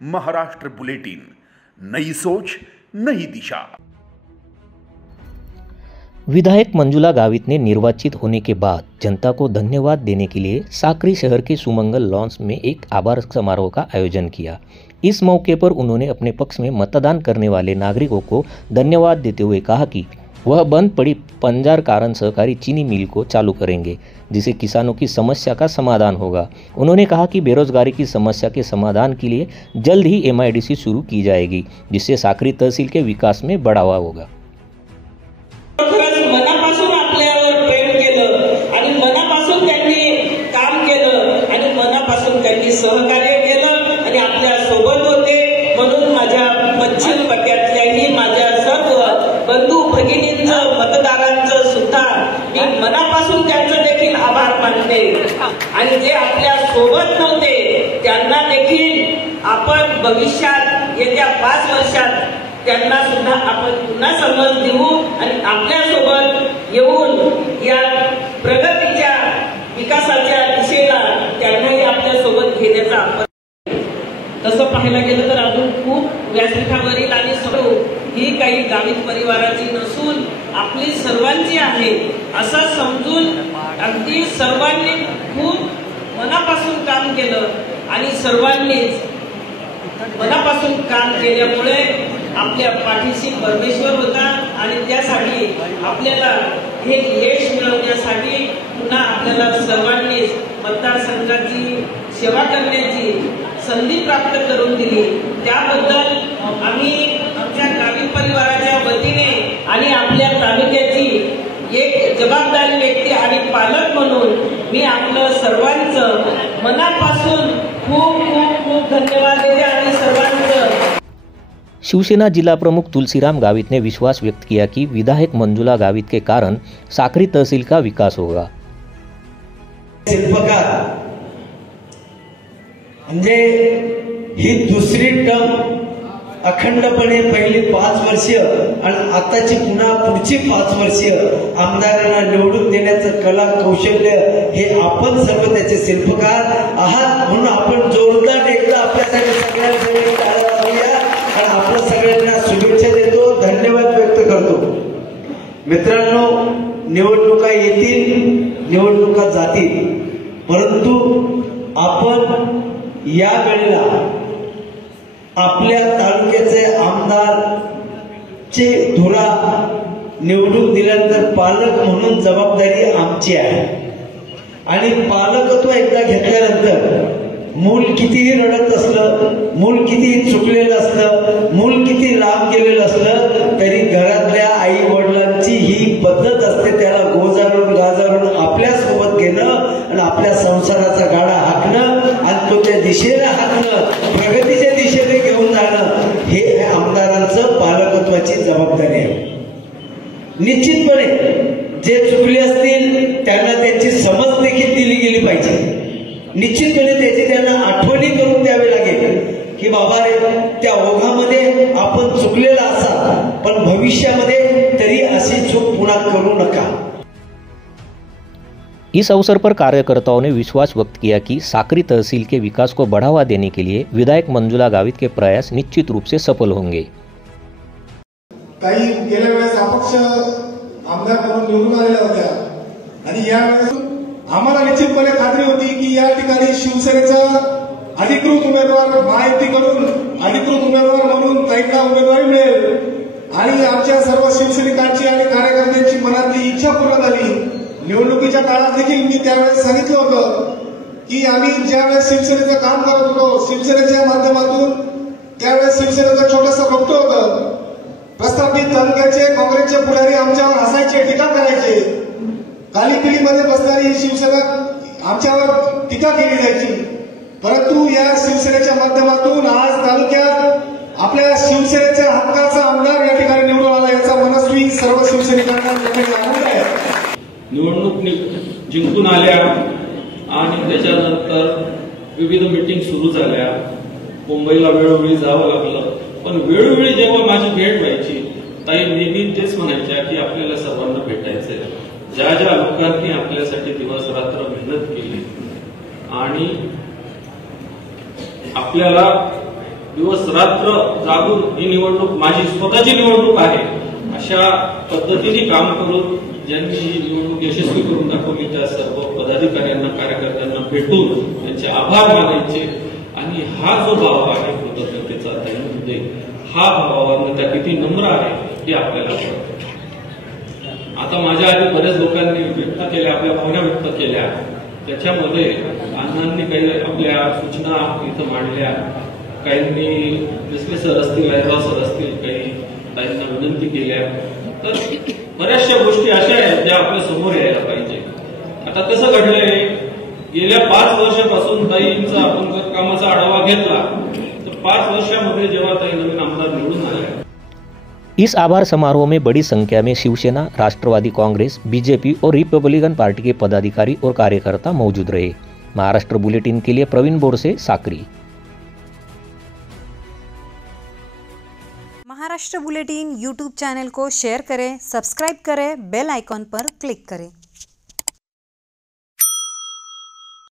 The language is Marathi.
महाराष्ट्र बुलेटिन, नई सोच नई दिशा। विधायक मंजुला गावित ने निर्वाचित होने के बाद जनता को धन्यवाद देने के लिए साक्री शहर के सुमंगल लॉन्स में एक आभार समारोह का आयोजन किया। इस मौके पर उन्होंने अपने पक्ष में मतदान करने वाले नागरिकों को धन्यवाद देते हुए कहा कि वह बंद पड़ी पंजार कारण सहकारी चीनी मिल को चालू करेंगे, जिससे किसानों की समस्या का समाधान होगा। उन्होंने कहा कि बेरोजगारी की समस्या के समाधान के लिए जल्द ही MIDC शुरू की जाएगी, जिससे साक्री तहसील के विकास में बढ़ावा होगा। मनापासून आपल्यावर प्रेम केलं आणि मनापासून त्यांनी काम केलं आणि मनापासून त्यांनी सहकार्य केलं आणि आपल्या सोबत होते, म्हणून माझ्या पश्चिम पट्ट्यातल्याही माझ्या सर्व बंधू भगिनींचं मतदारांचं सुद्धा मी मनापासून त्यांचं देखील आभार मानते आणि जे आपल्या सोबत नव्हते त्यांना देखील आपण भविष्यात येत्या 5 वर्षात त्यांना सुद्धा आपण पुन्हा समज देऊ आणि आपल्या सोबत येऊन या प्रगतीच्या विकासाच्या दिशेला त्यांनाही आपल्या सोबत घेण्याचा आपण तसं पाहायला गेलं तर अजून खूप व्यासपीठावरील आणि सर्व ही काही गावित परिवाराची नसून आपली सर्वांची आहे असं समजून अगदी सर्वांनी खूप मनापासून काम केलं आणि सर्वांनीच मनापासून काम केल्यामुळे आपल्या पाठीशी परमेश्वर होता आणि त्यासाठी आपल्याला हे यश मिळवण्यासाठी पुन्हा आपल्याला सर्वांनीच मतदारसंघाची सेवा करण्याची संधी प्राप्त करून दिली। त्याबद्दल आम्ही आमच्या गावित परिवाराच्या वतीने आणि आपल्या तालुक्याची एक जबाबदारी व्यक्ती आणि पालक म्हणून मी आपलं सर्वांचं मनापासून खूप खूप खूप धन्यवाद देते आणि सर्वांचं। शिवसेना जिला प्रमुख तुलसीराम गावित ने विश्वास व्यक्त किया कि विधायक मंजुला गावित के कारण साक्री तहसील का विकास होगा। शिल्पकार म्हणजे ही दुसरी टर्म अखंडपणे पहिली 5 वर्ष आणि आताची पुन्हा पुढची 5 वर्ष आमदारांना निवडून देण्याचं कला कौशल्य हे आपण सर्व त्याचे शिल्पकार आहात, म्हणून आपण जोरदार एकदा आपल्यासाठी सगळ्यांसाठी टाळ्या वाजवूया आणि आपण सगळ्यांना शुभेच्छा देतो, धन्यवाद व्यक्त करतो। मित्रांनो, निवडणुका येतील, निवडणुका जातील, परंतु आपण या वेळेला आपल्या तालुक्याचे आमदारचे धुरा निवडून दिल्यानंतर पालक म्हणून जबाबदारी आमची आहे आणि पालकत्व एकदा घेतल्यानंतर मूल कितीही रडत असलं, मूल कितीही चुकलेलं असलं, मूल किती लांब गेलेलं असलं तरी घरातल्या आई वडिलांची ही पद्धत असते, त्याला गोजारून गाजारून आपल्या सोबत घेणं आणि आपल्या संसाराचा गाडा हाकणं आणि तो त्या दिशेने हाकणं, प्रगतीच्या दिशेने घेऊन जाणं, हे आमदारांचं पालकत्वाची जबाबदारी आहे। निश्चितपणे जे चुकले असतील त्यांना त्यांची समज देखील दिली गेली पाहिजे। निश्चितपणे त्याची त्यांना आठवणी करून द्यावी लागेल की बाबा रे, त्या ओघामध्ये आपण चुकलेला असा, पण भविष्यामध्ये तरी अशी चूक पुन्हा करू नका। इस अवसर पर कार्यकर्ताओं ने विश्वास व्यक्त किया कि साक्री तहसील के विकास को बढ़ावा देने के लिए विधायक मंजुला गावित के प्रयास निश्चित रूप से सफल होंगे। काही गेल्या वेळेस अपक्ष आमदार म्हणून निवडून आलेल्या होत्या आणि यावेळेस आम्हाला निश्चितपणे खात्री होती की या ठिकाणी शिवसेनेचा अधिकृत उमेदवार महायुती करून अधिकृत उमेदवार म्हणून ताईंना उमेदवारी मिळेल आणि आमच्या सर्व शिवसैनिकांची आणि कार्यकर्त्यांची मनातली इच्छा पूर्ण झाली। निवडणुकीच्या काळात देखील मी त्यावेळेस सांगितलं होतं की आम्ही ज्यावेळेस शिवसेनेचं काम करत होतो, शिवसेनेच्या माध्यमातून त्यावेळेस शिवसेनेचं छोटंसं रोपटं होतं, प्रस्थापित तालुक्याचे काँग्रेसचे पुढारी आमच्यावर हसायचे, टीका करायचे, काली पिढीमध्ये बसणारी ही शिवसेना आमच्यावर टीका केली जायची, परंतु या शिवसेनेच्या माध्यमातून आज तालुक्यात आपल्या शिवसेनेच्या हक्काचा आमदार या ठिकाणी निवडून आला, याचा मनस्वी सर्व शिवसैनिकांना आनंद आहे। निवडणूक जिंकून आल्या आणि त्याच्यानंतर विविध मीटिंग सुरू झाल्या, मुंबईला वेळोवेळी जावं लागलं, पण वेळोवेळी जेव्हा माझी भेट व्हायची ताई नेहमी तेच म्हणायच्या की आपल्याला सर्वांना भेटायचंय। ज्या ज्या लोकांनी आपल्यासाठी दिवस रात्र मेहनत केली आणि आपल्याला दिवस रात्र जागून ही निवडणूक माझी स्वतःची निवडणूक आहे अशा पद्धतीने काम करून ज्यांनी ही निवडणूक यशस्वी करून दाखवली त्या सर्व पदाधिकाऱ्यांना कार्यकर्त्यांना भेटून त्यांचे आभार मानायचे आणि हा जो भाव आहे कृतज्ञतेचा ताईंमध्ये हा भावावरून त्या किती नम्र आहे हे आपल्याला कळतं. आता माझ्या आधी बऱ्याच लोकांनी व्यक्त केल्या आपल्या भावना व्यक्त केल्या त्याच्यामध्ये अण्णांनी काही आपल्या सूचना इथं मांडल्या काहींनी जसले सर असतील लायराव सर असतील काही ताईंना विनंती केल्या तर बऱ्याचशा गोष्टी अशा आहेत ज्या आपल्या समोर यायला पाहिजे. आता कसं घडलंय गेल्या 5 वर्षापासून ताईंचा आपण जर कामाचा आढावा घेतला तर 5 वर्षामध्ये जेव्हा ताई नवीन आमदार निवडून आल्या. इस आभार समारोह में बड़ी संख्या में शिवसेना, राष्ट्रवादी कांग्रेस, बीजेपी और रिपब्लिकन पार्टी के पदाधिकारी और कार्यकर्ता मौजूद रहे. महाराष्ट्र बुलेटिन के लिए Pravin Borse, Sakri. Maharashtra bulletin YouTube channel को शेयर करें, सब्सक्राइब करें, बेल आइकॉन पर क्लिक करें.